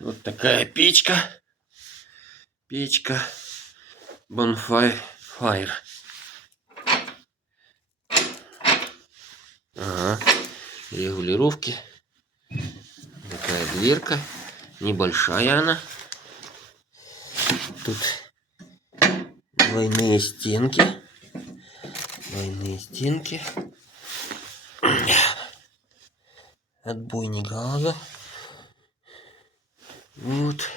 Вот такая печка. Печка Bonfire. Ага. Регулировки. Такая дверка. Небольшая она. Тут двойные стенки. Отбойник газа. Вот.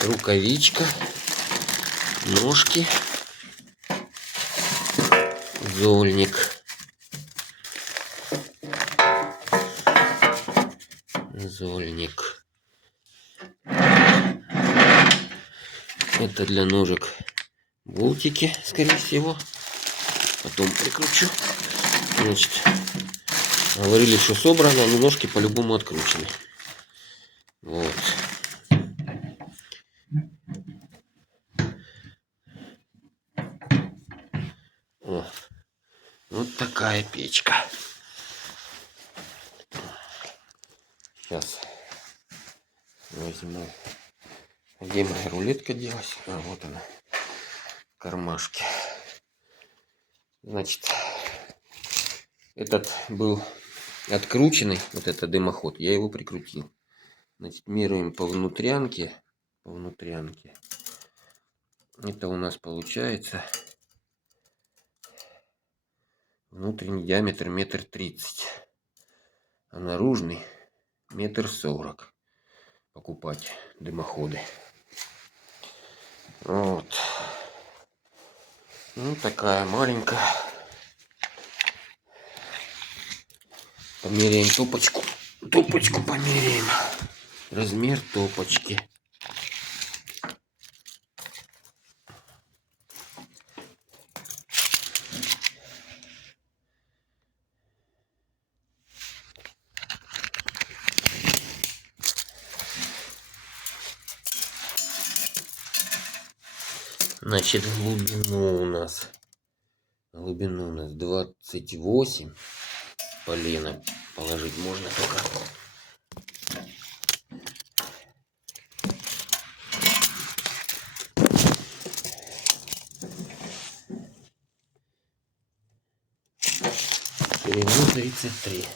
Рукавичка. Ножки. Зольник. Это для ножек болтики, скорее всего. Потом прикручу. Значит, говорили, что собрано, но ножки по-любому откручены. Вот. О, вот такая печка. Сейчас возьму. Где моя рулетка делась? А, вот она. Кармашки. Значит, этот был открученный, вот этот дымоход. Я его прикрутил. Значит, меряем по внутрянке. Это у нас получается внутренний диаметр 1,30 м. А наружный 1,40 м. Покупать дымоходы. Вот. Ну, такая маленькая. Померяем топочку. Топочку померяем. Размер топочки. Значит, глубину у нас 28. Полено положить можно только. Ширину 33.